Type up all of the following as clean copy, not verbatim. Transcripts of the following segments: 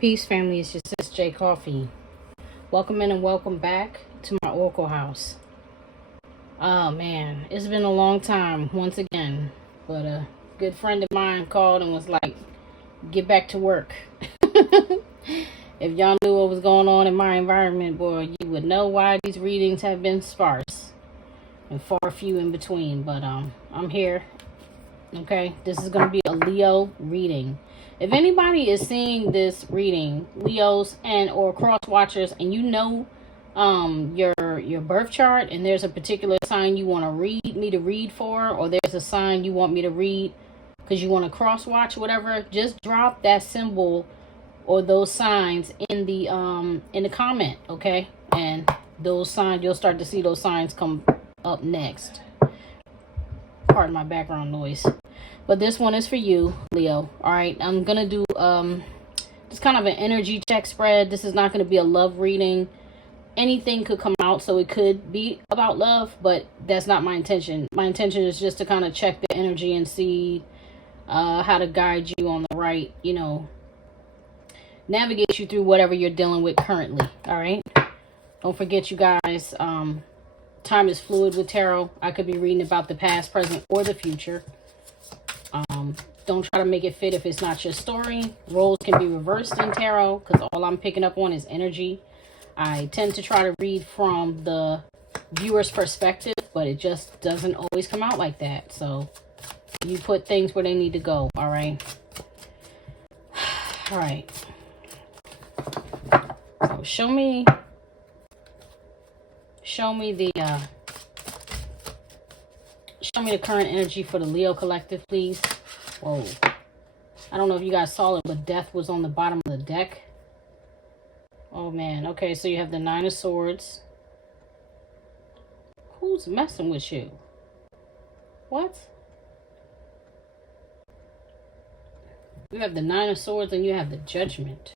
Peace, family. It's your sis j.coffee. Welcome in and welcome back to my Oracle house. Oh man, it's been a long time once again, but a good friend of mine called and was like, get back to work. If y'all knew what was going on in my environment, boy, you would know why these readings have been sparse and far few in between. But I'm here. Okay, this is going to be a Leo reading. If anybody is seeing this reading, Leos and or cross watchers, and you know your birth chart, and there's a particular sign you want to read me to read for, or there's a sign you want me to read because you want to cross watch, whatever, just drop that symbol or those signs in the comment, okay? And those signs, you'll start to see those signs come up next. Pardon my background noise. But this one is for you, Leo. All right, I'm going to do just kind of an energy check spread. This is not going to be a love reading. Anything could come out, so it could be about love, but that's not my intention. My intention is just to kind of check the energy and see how to guide you on the right, navigate you through whatever you're dealing with currently. All right. Don't forget, you guys, time is fluid with tarot. I could be reading about the past, present, or the future. Don't try to make it fit if it's not your story. Roles can be reversed in tarot because all I'm picking up on is energy. I tend to try to read from the viewer's perspective, but it just doesn't always come out like that. So you put things where they need to go. All right. All right. So show me the current energy for the Leo collective, please. Whoa. I don't know if you guys saw it, but death was on the bottom of the deck. Oh, man. Okay, so you have the Nine of Swords. Who's messing with you? What? You have the Nine of Swords and you have the Judgment.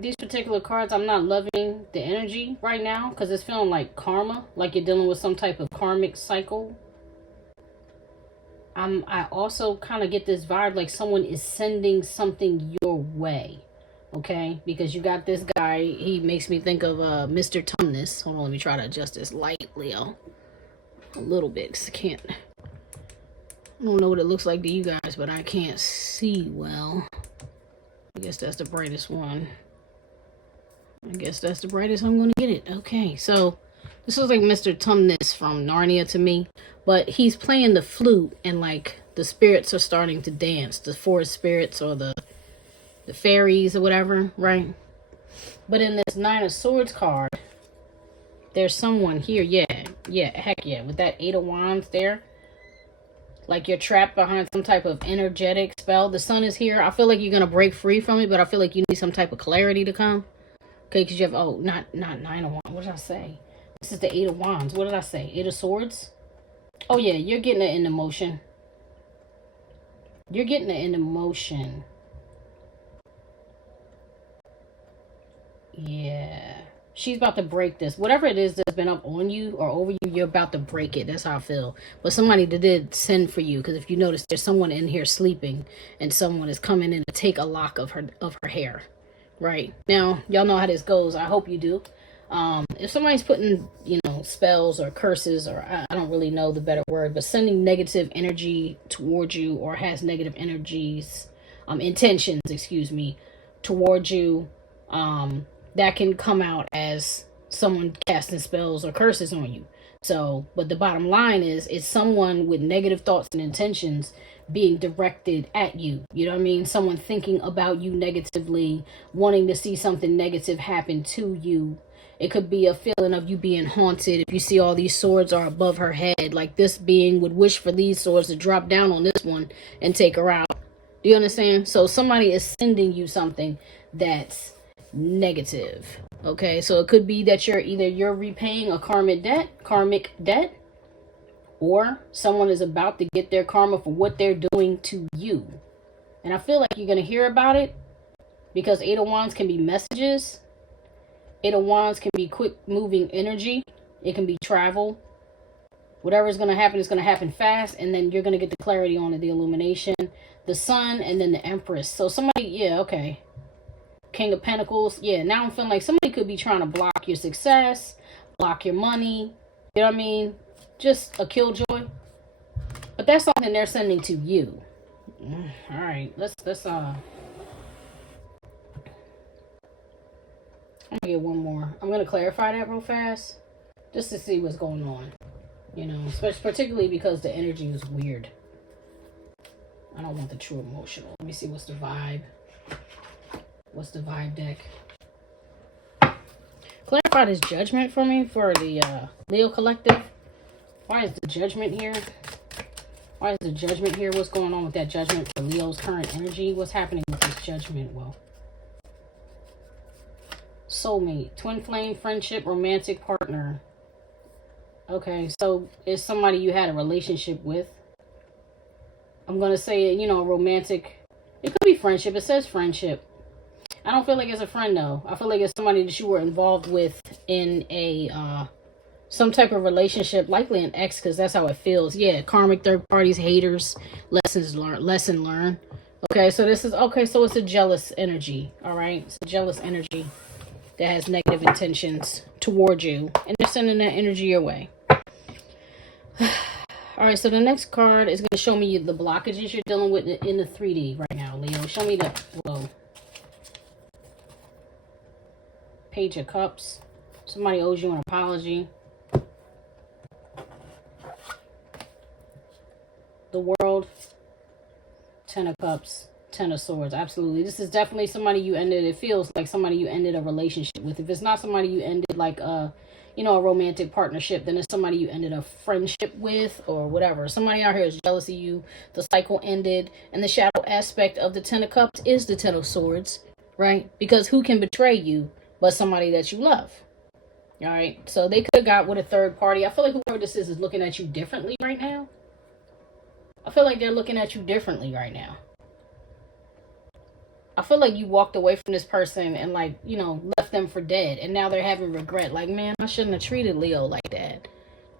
These particular cards, I'm not loving the energy right now because it's feeling like karma, like you're dealing with some type of karmic cycle. I also kind of get this vibe like someone is sending something your way, okay? Because you got this guy, he makes me think of Mr. Tumnus. Hold on, let me try to adjust this light, Leo, a little bit because I don't know what it looks like to you guys, but I can't see well. I guess that's the brightest one. I guess that's the brightest I'm going to get it. Okay, so this looks like Mr. Tumnus from Narnia to me. But he's playing the flute and like the spirits are starting to dance. The forest spirits or the fairies or whatever, right? But in this Nine of Swords card, there's someone here. Yeah, heck yeah. With that Eight of Wands there. Like you're trapped behind some type of energetic spell. The sun is here. I feel like you're going to break free from it, but I feel like you need some type of clarity to come. Okay, because you have, not Nine of Wands. What did I say? This is the Eight of Wands. What did I say? Eight of Swords? Oh, yeah, you're getting it in emotion. You're getting it in emotion. Yeah. She's about to break this. Whatever it is that's been up on you or over you, you're about to break it. That's how I feel. But somebody did send for you. Because if you notice, there's someone in here sleeping. And someone is coming in to take a lock of her hair. Right. Now, y'all know how this goes. I hope you do. If somebody's putting, spells or curses, or I don't really know the better word, but sending negative energy towards you or has negative energies, intentions, towards you, that can come out as someone casting spells or curses on you. So, but the bottom line is, it's someone with negative thoughts and intentions being directed at you. You know what I mean? Someone thinking about you negatively, wanting to see something negative happen to you. It could be a feeling of you being haunted. If you see all these swords are above her head, like this being would wish for these swords to drop down on this one and take her out. Do you understand? So somebody is sending you something that's negative. Okay, so it could be that you're repaying a karmic debt, or someone is about to get their karma for what they're doing to you. And I feel like you're going to hear about it because Eight of Wands can be messages. Eight of Wands can be quick moving energy. It can be travel. Whatever is going to happen is going to happen fast, and then you're going to get the clarity on it, the illumination, the sun, and then the Empress. So somebody, yeah, okay. King of Pentacles. Yeah, now I'm feeling like somebody could be trying to block your success, block your money. You know what I mean? Just a killjoy. But that's something they're sending to you. All right, let's I'm gonna get one more. I'm gonna clarify that real fast, just to see what's going on. You know, especially particularly because the energy is weird. I don't want the true emotional. Let me see what's the vibe. What's the vibe deck? Clarify this judgment for me for the Leo collective. Why is the judgment here? Why is the judgment here? What's going on with that judgment for Leo's current energy? What's happening with this judgment? Well, soulmate, twin flame, friendship, romantic partner. Okay, so it's somebody you had a relationship with. I'm going to say, you know, romantic. It could be friendship. It says friendship. I don't feel like it's a friend, though. I feel like it's somebody that you were involved with in a some type of relationship, likely an ex, because that's how it feels. Yeah, karmic, third parties, haters, lesson learned. Okay, so this is, okay, so it's a jealous energy, all right? It's a jealous energy that has negative intentions toward you, and they're sending that energy your way. All right, so the next card is going to show me the blockages you're dealing with in the 3D right now, Leo. Show me the, whoa. Page of Cups. Somebody owes you an apology. The World, 10 of Cups, 10 of Swords. Absolutely. This is definitely somebody you ended. It feels like somebody you ended a relationship with. If it's not somebody you ended like a, you know, a romantic partnership, then it's somebody you ended a friendship with or whatever. Somebody out here is jealous of you. The cycle ended. And the shadow aspect of the 10 of Cups is the 10 of Swords, right? Because who can betray you but somebody that you love? All right. So they could have got with a third party. I feel like whoever this is looking at you differently right now. I feel like they're looking at you differently right now. I feel like you walked away from this person and, like, you know, left them for dead. And now they're having regret. Like, man, I shouldn't have treated Leo like that.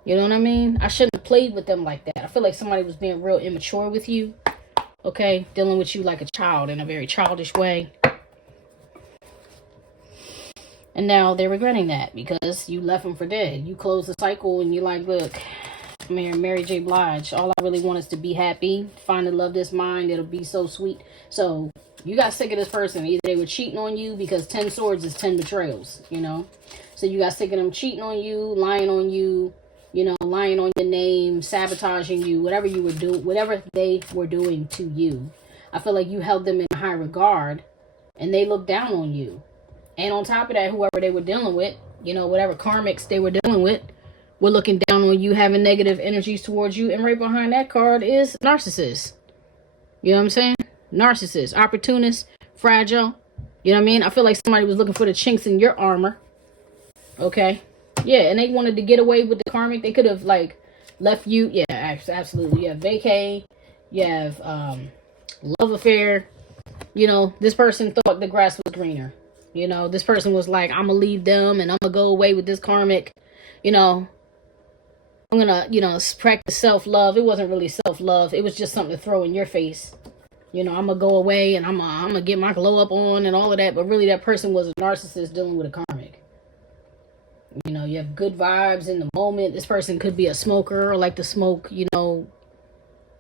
You know what I mean? I shouldn't have played with them like that. I feel like somebody was being real immature with you. Okay? Dealing with you like a child in a very childish way. And now they're regretting that because you left them for dead. You closed the cycle and you're like, look, I'm here, Mary J. Blige. All I really want is to be happy. Find the love that's mine. It'll be so sweet. So you got sick of this person. Either they were cheating on you because 10 swords is 10 betrayals, you know. So you got sick of them cheating on you, lying on you, you know, lying on your name, sabotaging you, whatever you were doing, whatever they were doing to you. I feel like you held them in high regard and they looked down on you. And on top of that, whoever they were dealing with, you know, whatever karmics they were dealing with, were looking down on you, having negative energies towards you. And right behind that card is narcissist. You know what I'm saying? Narcissist, opportunist, fragile. You know what I mean? I feel like somebody was looking for the chinks in your armor. Okay? Yeah, and they wanted to get away with the karmic. They could have, like, left you. Yeah, absolutely. You have vacay. You have love affair. You know, this person thought the grass was greener. You know, this person was like, I'm going to leave them and I'm going to go away with this karmic. You know, I'm going to, you know, practice self-love. It wasn't really self-love. It was just something to throw in your face. You know, I'm going to go away and I'm going to get my glow up on and all of that. But really, that person was a narcissist dealing with a karmic. You know, you have good vibes in the moment. This person could be a smoker or like to smoke, you know,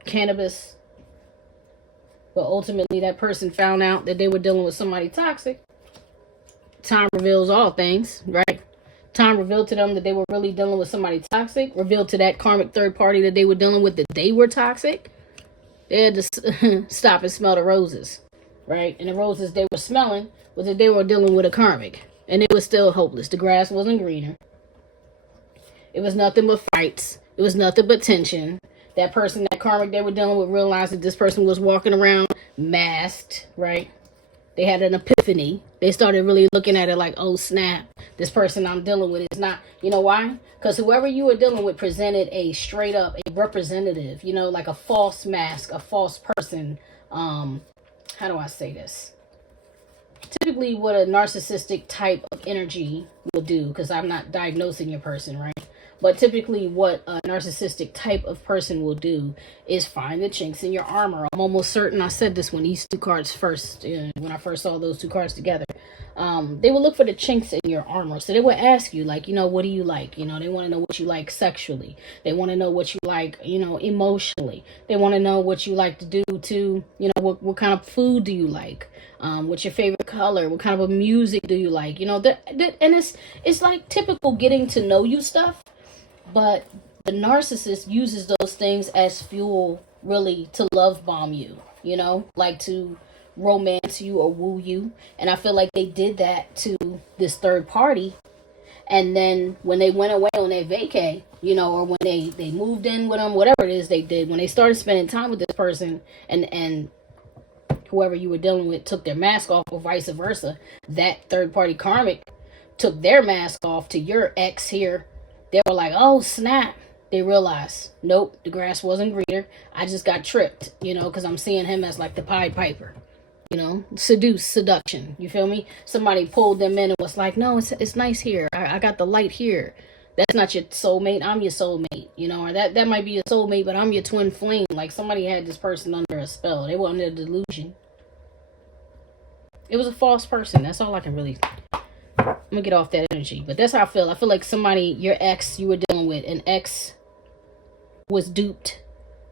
cannabis. But ultimately, that person found out that they were dealing with somebody toxic. Time reveals all things, right? Time revealed to them that they were really dealing with somebody toxic. Revealed to that karmic third party that they were dealing with that they were toxic. They had to stop and smell the roses, right? And the roses they were smelling was that they were dealing with a karmic. And it was still hopeless. The grass wasn't greener. It was nothing but fights. It was nothing but tension. That person, that karmic they were dealing with realized that this person was walking around masked, right? They had an epiphany. They started really looking at it like, oh, snap. This person I'm dealing with is not, you know why? Because whoever you were dealing with presented a straight up, a representative, you know, like a false mask, a false person. How do I say this? Typically what a narcissistic type of energy will do, because I'm not diagnosing your person, right? But typically what a narcissistic type of person will do is find the chinks in your armor. I'm almost certain I said this when these two cards first, when I first saw those two cards together. They will look for the chinks in your armor. So they will ask you, like, what do you like? They want to know what you like sexually. They want to know what you like, emotionally. They want to know what you like to do to, what kind of food do you like? What's your favorite color? What kind of a music do you like? And it's like typical getting to know you stuff. But the narcissist uses those things as fuel, really, to love bomb you, like to romance you or woo you. And I feel like they did that to this third party. And then when they went away on their vacay, or when they moved in with them, whatever it is they did, when they started spending time with this person and whoever you were dealing with took their mask off or vice versa, that third party karmic took their mask off to your ex here. They were like, oh, snap. They realized, nope, the grass wasn't greener. I just got tricked, because I'm seeing him as like the Pied Piper, seduction. You feel me? Somebody pulled them in and was like, no, it's nice here. I got the light here. That's not your soulmate. I'm your soulmate, or that might be your soulmate, but I'm your twin flame. Like somebody had this person under a spell. They were under a delusion. It was a false person. That's all I can really... I'm gonna get off that energy, but that's how I feel. I feel like somebody, your ex you were dealing with, an ex was duped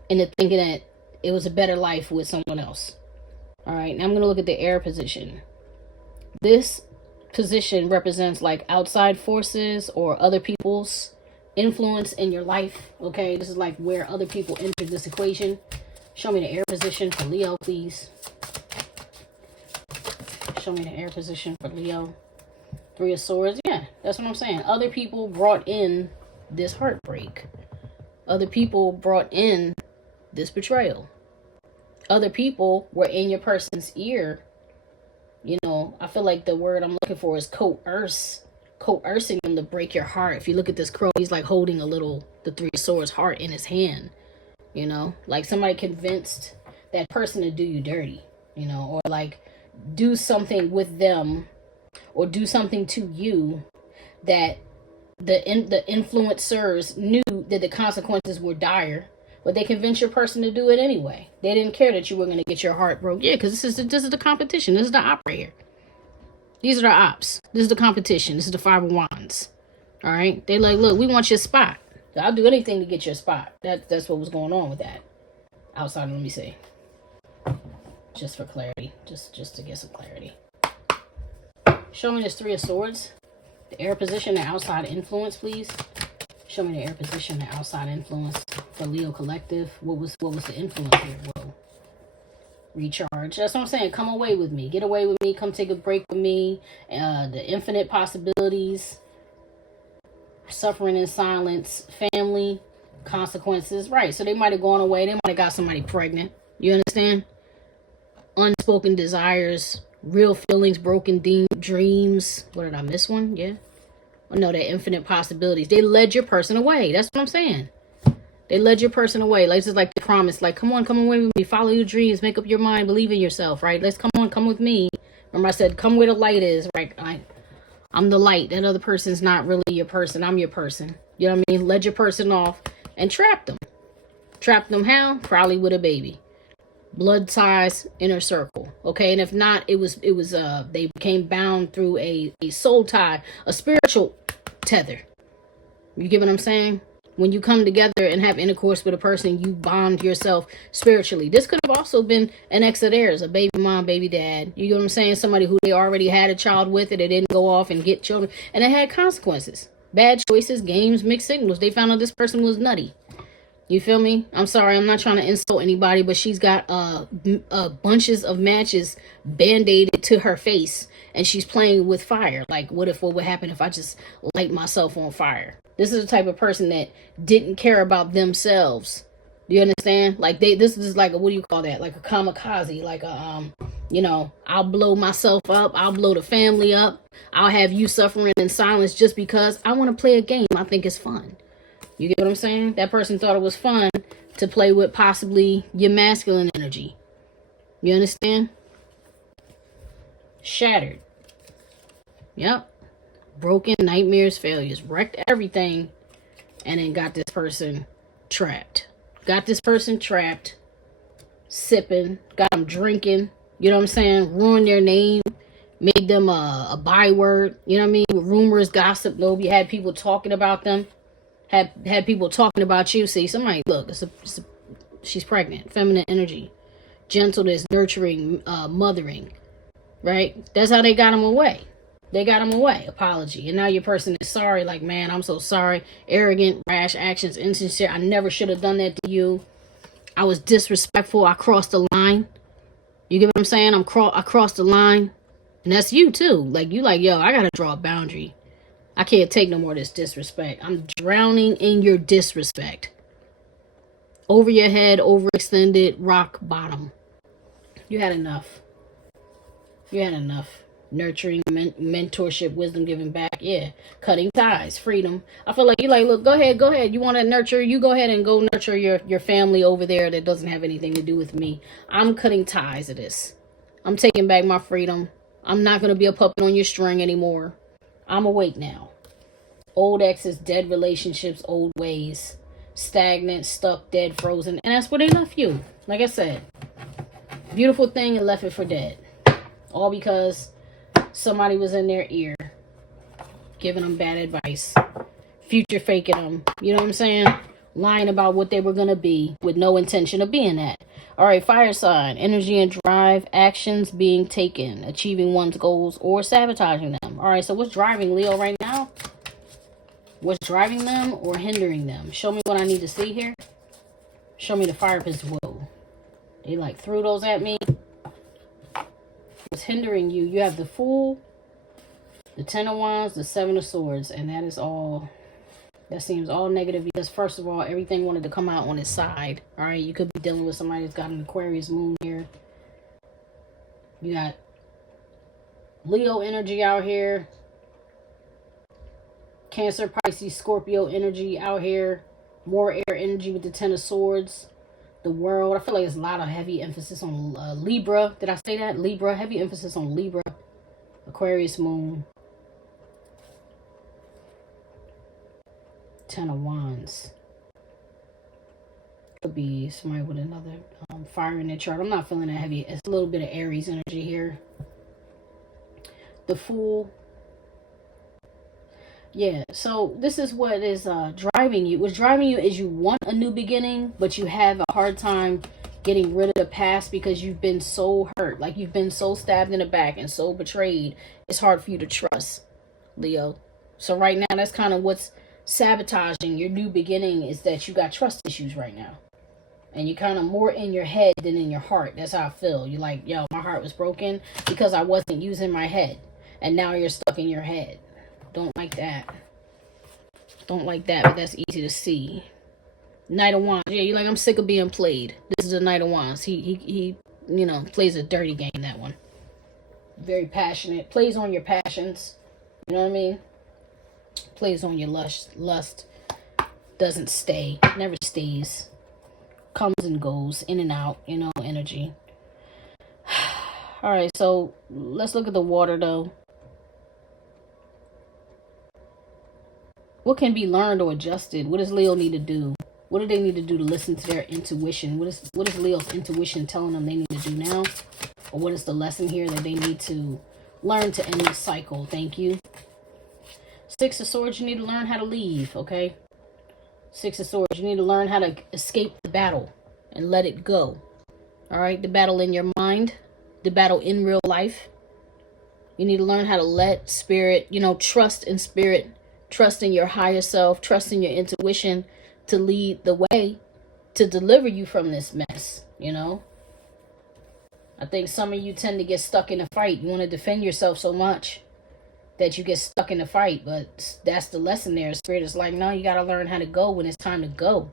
into thinking that it was a better life with someone else. All right, now I'm gonna look at the air position. This position represents like outside forces or other people's influence in your life. Okay, this is like where other people enter this equation. Show me the air position for Leo, please. Show me the air position for Leo. Three of Swords. Yeah, that's what I'm saying. Other people brought in this heartbreak. Other people brought in this betrayal. Other people were in your person's ear. I feel like the word I'm looking for is coercing them to break your heart. If you look at this crow, he's like holding the Three of Swords heart in his hand. Like somebody convinced that person to do you dirty, or like do something with them or do something to you that the influencers knew that the consequences were dire, but they convinced your person to do it anyway. They didn't care that you were going to get your heart broke. Yeah, because this is the competition. This is the operator. These are the ops. This is the competition. This is the Five of Wands. All right? They like, look, we want your spot. I'll do anything to get your spot. That's what was going on with that. Outside, let me see. Just for clarity. Just to get some clarity. Show me this Three of Swords. The air position, the outside influence, please. Show me the air position, the outside influence for Leo Collective. What was the influence here? Whoa. Recharge. That's what I'm saying. Come away with me. Get away with me. Come take a break with me. The infinite possibilities. Suffering in silence. Family. Consequences. Right. So they might have gone away. They might have got somebody pregnant. You understand? Unspoken desires. Real feelings. Broken dreams. What did I miss one? Yeah. Oh, no, that infinite possibilities. They led your person away. That's what I'm saying. They led your person away. Like, just like the promise. Like, come on, come away with me. Follow your dreams. Make up your mind. Believe in yourself, right? Let's come with me. Remember I said, come where the light is, right? I'm the light. That other person's not really your person. I'm your person. You know what I mean? Led your person off and trapped them. Trapped them how? Probably with a baby. Blood size inner circle. Okay, and if not, it was they became bound through a soul tie, a spiritual tether. You get what I'm saying? When you come together and have intercourse with a person, you bond yourself spiritually. This could have also been an ex of theirs, a baby mom, baby dad. You get what I'm saying? Somebody who they already had a child with, and they didn't go off and get children, and it had consequences. Bad choices, games, mixed signals. They found out this person was nutty. You feel me? I'm sorry, I'm not trying to insult anybody, but she's got bunches of matches band-aided to her face, and she's playing with fire. Like, what would happen if I just light myself on fire? This is the type of person that didn't care about themselves. Do you understand? Like, this is like what do you call that? Like a kamikaze, like a I'll blow myself up, I'll blow the family up, I'll have you suffering in silence just because I want to play a game I think it's fun. You get what I'm saying? That person thought it was fun to play with possibly your masculine energy. You understand? Shattered. Yep. Broken, nightmares, failures. Wrecked everything and then got this person trapped. Got this person trapped, sipping, got them drinking, you know what I'm saying? Ruined their name, made them a byword, you know what I mean? Rumors, gossip, you had people talking about them, had people talking about you. See, somebody, look, she's pregnant, feminine energy, gentleness, nurturing, mothering, right? That's how they got them away. They got him away. Apology. And now your person is sorry. Like, man, I'm so sorry. Arrogant, rash actions, insincere. I never should have done that to you. I was disrespectful. I crossed the line. You get what I'm saying? I crossed the line. And that's you too. Like, you like, yo, I got to draw a boundary. I can't take no more of this disrespect. I'm drowning in your disrespect. Over your head, overextended, rock bottom. You had enough. You had enough. Nurturing, mentorship, wisdom giving back. Yeah. Cutting ties, freedom. I feel like you like, look, go ahead. You want to nurture, you go ahead and go nurture your family over there that doesn't have anything to do with me. I'm cutting ties of this. I'm taking back my freedom. I'm not going to be a puppet on your string anymore. I'm awake now. Old exes, dead relationships, old ways. Stagnant, stuck, dead, frozen. And that's where they left you. Like I said, beautiful thing and left it for dead. All because somebody was in their ear giving them bad advice, future faking them, you know what I'm saying? Lying about what they were going to be with no intention of being that. All right, fire sign, energy and drive, actions being taken, achieving one's goals or sabotaging them. All right, so what's driving Leo right now? What's driving them or hindering them? Show me what I need to see here. Show me the fire pistol. Whoa. They like threw those at me. What's hindering you? You have the Fool, the Ten of Wands, the Seven of Swords, and that is all. That seems all negative because, first of all, everything wanted to come out on its side. All right, you could be dealing with somebody that's got an Aquarius moon here. You got Leo energy out here, Cancer, Pisces, Scorpio energy out here, more air energy with the Ten of Swords. The World. I feel like there's a lot of heavy emphasis on Libra. Did I say that? Libra. Heavy emphasis on Libra. Aquarius moon. Ten of Wands. Could be somebody with another fire in their chart. I'm not feeling that heavy. It's a little bit of Aries energy here. The Fool. Yeah, so this is what is driving you. What's driving you is you want a new beginning, but you have a hard time getting rid of the past because you've been so hurt. Like, you've been so stabbed in the back and so betrayed. It's hard for you to trust, Leo. So right now, that's kind of what's sabotaging your new beginning, is that you got trust issues right now. And you're kind of more in your head than in your heart. That's how I feel. You're like, yo, my heart was broken because I wasn't using my head. And now you're stuck in your head. Don't like that. Don't like that, but that's easy to see. Knight of Wands. Yeah, you're like, I'm sick of being played. This is the Knight of Wands. He you know, plays a dirty game, that one. Very passionate. Plays on your passions. You know what I mean? Plays on your lust. Doesn't stay. Never stays. Comes and goes. In and out. You know, energy. Alright, so let's look at the water, though. What can be learned or adjusted? What does Leo need to do? What do they need to do to listen to their intuition? What is Leo's intuition telling them they need to do now? Or what is the lesson here that they need to learn to end this cycle? Thank you. Six of Swords, you need to learn how to leave, okay? Six of Swords, you need to learn how to escape the battle and let it go. All right, the battle in your mind, the battle in real life. You need to learn how to let spirit, you know, trust in spirit. Trust in your higher self, trust in your intuition to lead the way, to deliver you from this mess, you know? I think some of you tend to get stuck in a fight. You want to defend yourself so much that you get stuck in a fight, but that's the lesson there. Spirit is like, no, you got to learn how to go when it's time to go.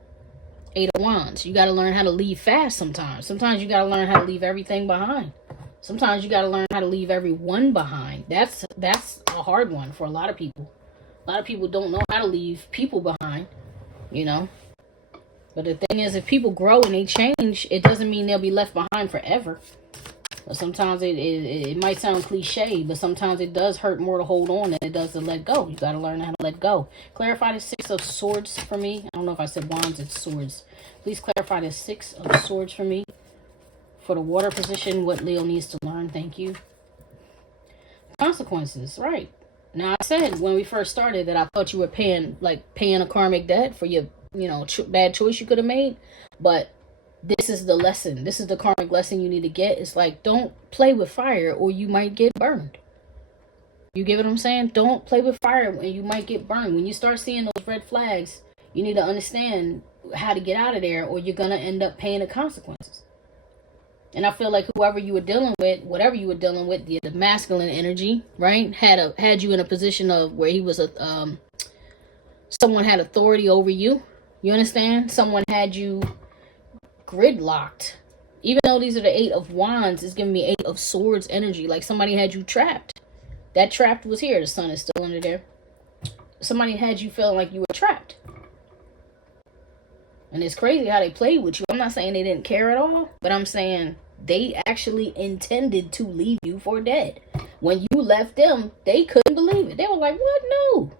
Eight of Wands. You got to learn how to leave fast sometimes. Sometimes you got to learn how to leave everything behind. Sometimes you got to learn how to leave everyone behind. That's a hard one for a lot of people. A lot of people don't know how to leave people behind, you know. But the thing is, if people grow and they change, it doesn't mean they'll be left behind forever, But sometimes it might sound cliche, but sometimes it does hurt more to hold on than it does to let go. You got to learn how to let go. Clarify the Six of Swords for me. I don't know if I said wands, it's swords. Please clarify the Six of Swords for me. For the water position, what Leo needs to learn. Thank you. Consequences, right. Now, I said when we first started that I thought you were paying a karmic debt for your, bad choice you could have made. But this is the lesson. This is the karmic lesson you need to get. It's like, don't play with fire or you might get burned. You get what I'm saying? Don't play with fire and you might get burned. When you start seeing those red flags, you need to understand how to get out of there or you're going to end up paying the consequences. And I feel like whoever you were dealing with, whatever you were dealing with, the masculine energy, right, had you in a position of where he was someone had authority over you. You understand? Someone had you gridlocked. Even though these are the Eight of Wands, it's giving me Eight of Swords energy. Like somebody had you trapped. That trapped was here. The sun is still under there. Somebody had you feeling like you were trapped. And it's crazy how they played with you. I'm not saying they didn't care at all, but I'm saying they actually intended to leave you for dead. When you left them, they couldn't believe it. They were like, what? No.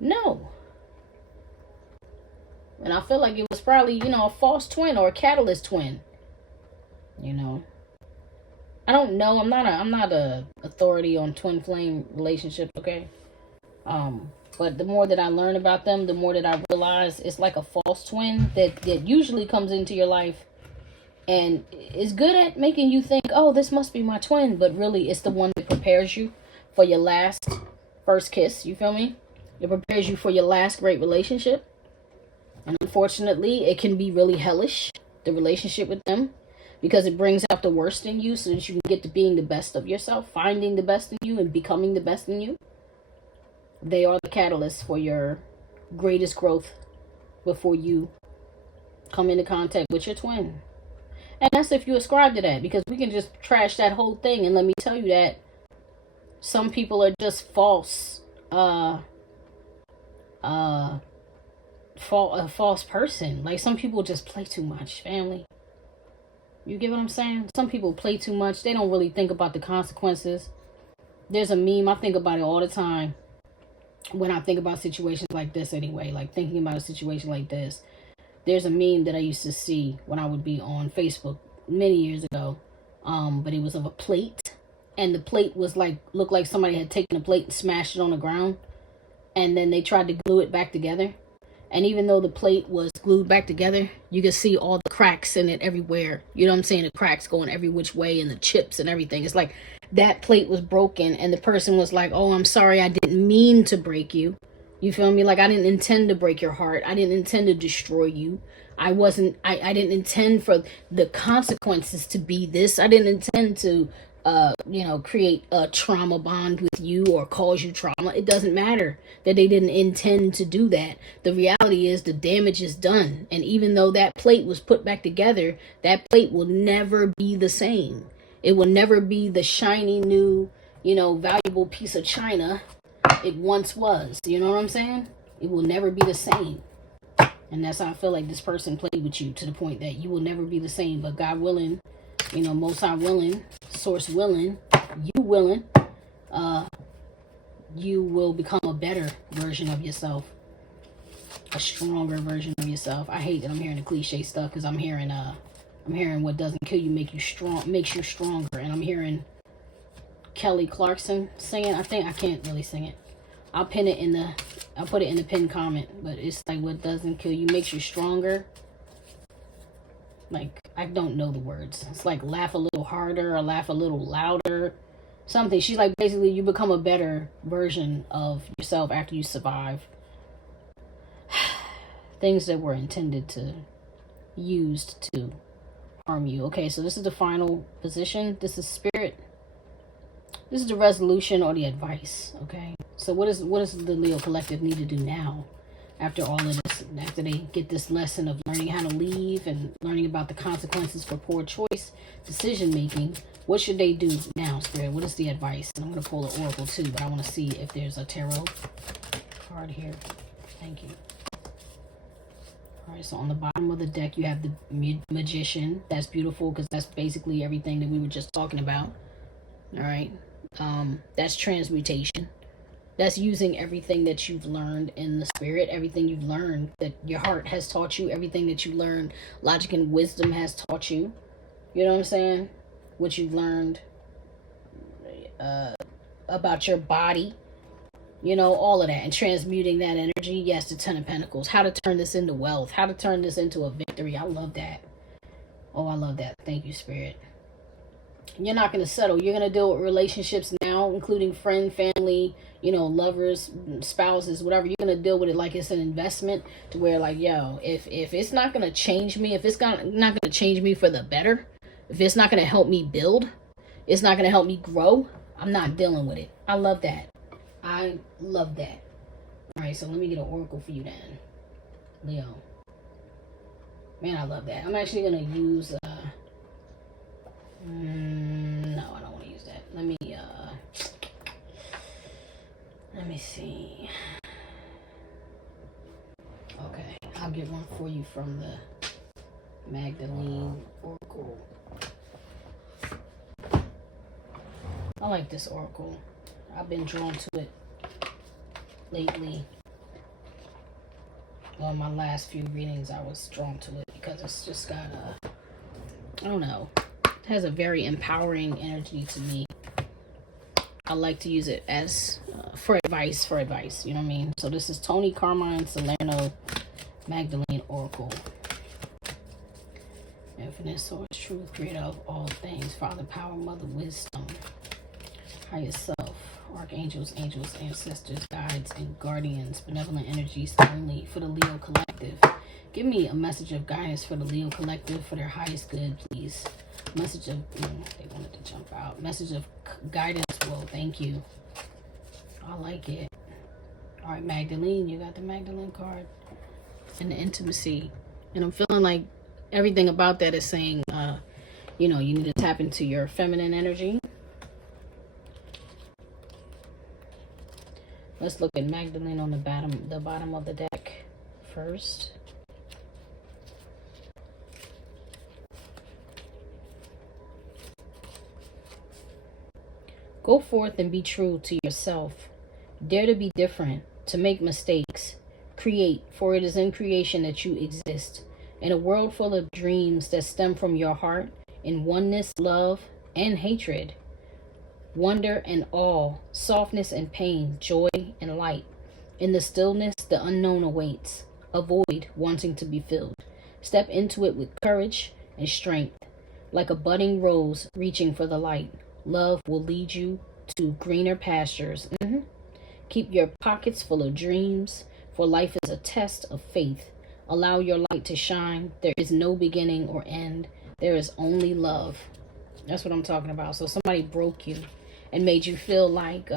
No. And I feel like it was probably, a false twin or a catalyst twin. I don't know. I'm not a authority on twin flame relationships, okay? But the more that I learn about them, the more that I realize it's like a false twin that usually comes into your life and is good at making you think, oh, this must be my twin. But really, it's the one that prepares you for your first kiss. You feel me? It prepares you for your last great relationship. And unfortunately, it can be really hellish, the relationship with them, because it brings out the worst in you so that you can get to being the best of yourself, finding the best in you and becoming the best in you. They are the catalyst for your greatest growth before you come into contact with your twin. And that's if you ascribe to that, because we can just trash that whole thing. And let me tell you that some people are just false, a false person. Like some people just play too much, family. You get what I'm saying? Some people play too much. They don't really think about the consequences. There's a meme. I think about it all the time. When I think about situations like this anyway, like thinking about a situation like this, there's a meme that I used to see when I would be on Facebook many years ago. But it was of a plate, and the plate was looked like somebody had taken a plate and smashed it on the ground, and then they tried to glue it back together. And even though the plate was glued back together, you could see all the cracks in it everywhere. You know what I'm saying? The cracks going every which way and the chips and everything. It's like that plate was broken and the person was like, oh, I'm sorry, I didn't mean to break you. You feel me? Like I didn't intend to break your heart. I didn't intend to destroy you. I didn't intend for the consequences to be this. I didn't intend to create a trauma bond with you or cause you trauma. It doesn't matter that they didn't intend to do that. The reality is the damage is done. And even though that plate was put back together, that plate will never be the same. It will never be the shiny new, valuable piece of china it once was. You know what I'm saying? It will never be the same. And that's how I feel like this person played with you to the point that you will never be the same. But God willing, Most High willing, Source willing, you willing, you will become a better version of yourself, a stronger version of yourself. I hate that I'm hearing the cliche stuff because I'm hearing what doesn't kill you makes you stronger, and I'm hearing Kelly Clarkson singing. I can't really sing it. I'll put it in the pinned comment, but it's like what doesn't kill you makes you stronger. Like, I don't know the words. It's like laugh a little harder or laugh a little louder. Something. She's like, basically, you become a better version of yourself after you survive things that were used to harm you. Okay, so this is the final position. This is spirit. This is the resolution or the advice. Okay, so what does the Leo Collective need to do now? After all of this, after they get this lesson of learning how to leave and learning about the consequences for poor choice, decision making, what should they do now, Spirit? What is the advice? And I'm going to pull an Oracle too, but I want to see if there's a tarot card here. Thank you. All right, so on the bottom of the deck, you have the Magician. That's beautiful because that's basically everything that we were just talking about. All right. That's transmutation. That's using everything that you've learned in the spirit, everything you've learned that your heart has taught you, everything that you learned, logic and wisdom has taught you. You know what I'm saying? What you've learned about your body, you know, all of that, and transmuting that energy. Yes, the Ten of Pentacles. How to turn this into wealth, how to turn this into a victory. I love that. Oh, I love that. Thank you, Spirit. You're not going to settle. You're going to deal with relationships now, including friend, family, you know, lovers, spouses, whatever. You're going to deal with it like it's an investment, to where, like, yo, if it's not going to change me, if it's not going to change me for the better, if it's not going to help me build, it's not going to help me grow, I'm not dealing with it. I love that. I love that. All right, so let me get an oracle for you then, Leo. Man, I love that. I'm actually going to use... no, I don't want to use that. Let me see. Okay, I'll get one for you from the Magdalene Oracle. I like this oracle. I've been drawn to it lately. Well, my last few readings, I was drawn to it because it's just got I don't know. It has a very empowering energy to me. I like to use it as for advice, you know what I mean? So this is Tony Carmine Salerno Magdalene Oracle. Infinite source, truth, creator of all things, Father, power, mother, wisdom, higher self, archangels, angels, ancestors, guides, and guardians, benevolent energies only for the Leo collective. Give me a message of guidance for the Leo collective for their highest good, please. Message of, they wanted to jump out. Message of guidance. Well, thank you. I like it. All right, Magdalene, you got the Magdalene card. And the intimacy. And I'm feeling like everything about that is saying, you know, you need to tap into your feminine energy. Let's look at Magdalene on the bottom of the deck first. Go forth and be true to yourself. Dare to be different, to make mistakes. Create, for it is in creation that you exist. In a world full of dreams that stem from your heart, in oneness, love, and hatred. Wonder and awe, softness and pain, joy and light. In the stillness, the unknown awaits. A void wanting to be filled. Step into it with courage and strength. Like a budding rose reaching for the light. Love will lead you to greener pastures. Keep your pockets full of dreams, for life is a test of faith. Allow your light to shine. There is no beginning or end. There is only love. That's what I'm talking about. So somebody broke you and made you feel like,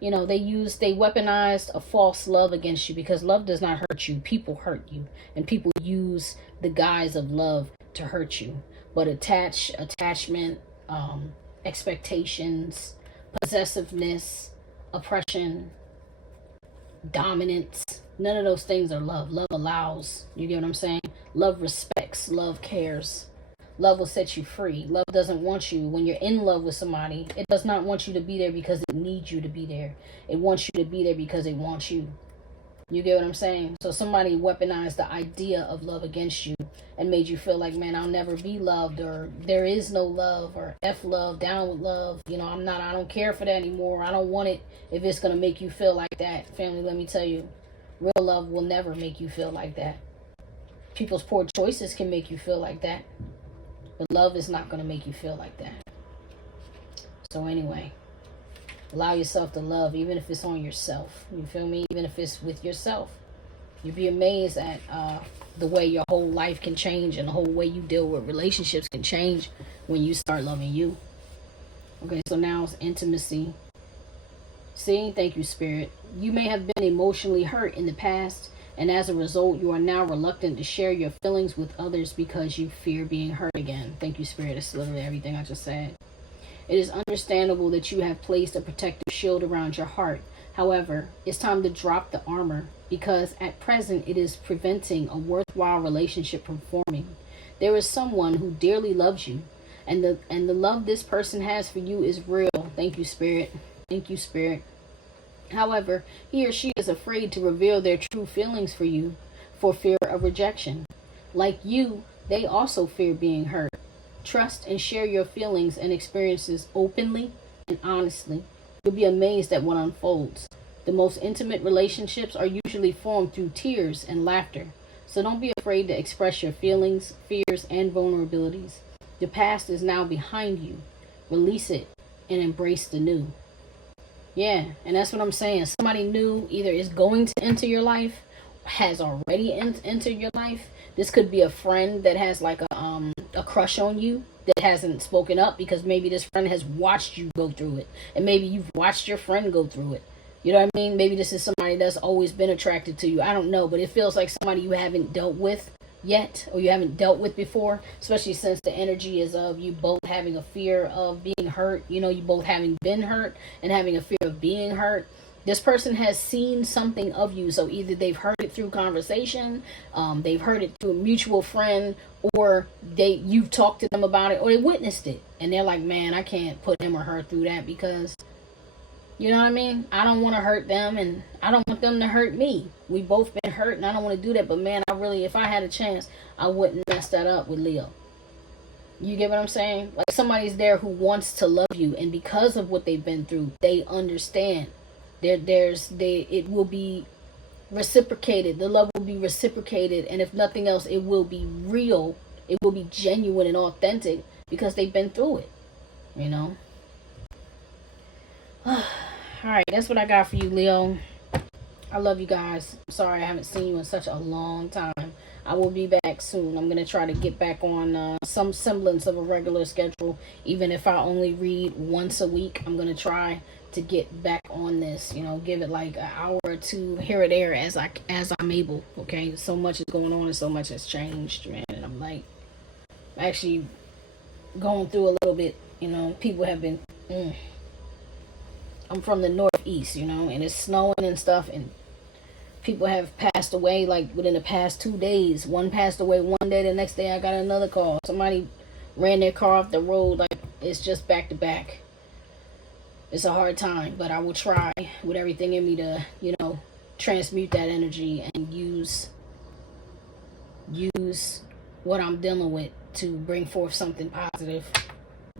you know, they weaponized a false love against you, because love does not hurt you. People hurt you, and people use the guise of love to hurt you. But attachment, expectations, possessiveness, oppression, dominance, none of those things are love. Love allows. You get what I'm saying? Love respects. Love cares. Love will set you free. Love doesn't want you, when you're in love with somebody, it does not want you to be there because it needs you to be there. It wants you to be there because it wants you. You get what I'm saying? So somebody weaponized the idea of love against you and made you feel like, man, I'll never be loved, or there is no love, or F love, down with love. You know, I don't care for that anymore. I don't want it if it's going to make you feel like that. Family, let me tell you, real love will never make you feel like that. People's poor choices can make you feel like that, but love is not going to make you feel like that. So anyway, allow yourself to love, even if it's on yourself. You feel me? Even if it's with yourself. You'd be amazed at the way your whole life can change, and the whole way you deal with relationships can change when you start loving you. Okay, so now it's intimacy. See, thank you, Spirit. You may have been emotionally hurt in the past, and as a result, you are now reluctant to share your feelings with others because you fear being hurt again. Thank you, Spirit. That's literally everything I just said. It is understandable that you have placed a protective shield around your heart. However, it's time to drop the armor, because at present it is preventing a worthwhile relationship from forming. There is someone who dearly loves you, and the love this person has for you is real. Thank you, Spirit. Thank you, Spirit. However, he or she is afraid to reveal their true feelings for you for fear of rejection. Like you, they also fear being hurt. Trust and share your feelings and experiences openly and honestly. You'll be amazed at what unfolds. The most intimate relationships are usually formed through tears and laughter. So don't be afraid to express your feelings, fears, and vulnerabilities. The past is now behind you. Release it and embrace the new. Yeah, and that's what I'm saying. Somebody new either is going to enter your life, has already entered your life. This could be a friend that has like a crush on you that hasn't spoken up, because maybe this friend has watched you go through it, and maybe you've watched your friend go through it. You know what I mean? Maybe this is somebody that's always been attracted to you. I don't know, but it feels like somebody you haven't dealt with yet, or you haven't dealt with before, especially since the energy is of you both having a fear of being hurt. You know, you both having been hurt and having a fear of being hurt. This person has seen something of you, so either they've heard it through conversation, they've heard it through a mutual friend, or you've talked to them about it, or they witnessed it, and they're like, man, I can't put him or her through that, because, you know what I mean? I don't want to hurt them, and I don't want them to hurt me. We both been hurt, and I don't want to do that, but man, if I had a chance, I wouldn't mess that up with Leo. You get what I'm saying? Like, somebody's there who wants to love you, and because of what they've been through, they understand. It will be reciprocated. The love will be reciprocated, and if nothing else, it will be real. It will be genuine and authentic, because they've been through it. You know? Alright, that's what I got for you, Leo. I love you guys. I'm sorry I haven't seen you in such a long time. I will be back soon. I'm going to try to get back on some semblance of a regular schedule. Even if I only read once a week, I'm going to try to get back on this. You know, give it like an hour or two here or there as I'm able. Okay, so much is going on and so much has changed, man. And I'm like actually going through a little bit. You know, people have been... I'm from the Northeast, you know, and it's snowing and stuff, and people have passed away like within the past 2 days. One passed away one day, the next day I got another call. Somebody ran their car off the road. Like, it's just back to back. It's a hard time, but I will try with everything in me to, you know, transmute that energy and use what I'm dealing with to bring forth something positive.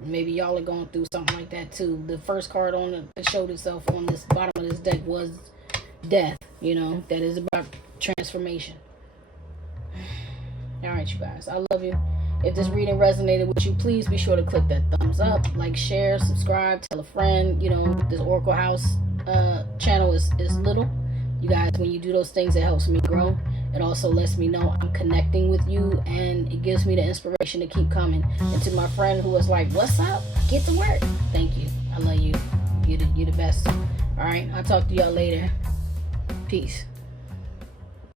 Maybe y'all are going through something like that too. The first card that showed itself on this bottom of this deck was death. You know, that is about transformation. Alright, you guys, I love you. If this reading resonated with you, please be sure to click that thumbs up, like, share, subscribe, tell a friend. You know, this Oracle House channel is little. You guys, when you do those things, it helps me grow. It also lets me know I'm connecting with you, and it gives me the inspiration to keep coming. And to my friend who was like, what's up? Get to work. Thank you. I love you. You're the best. All right. I'll talk to y'all later. Peace.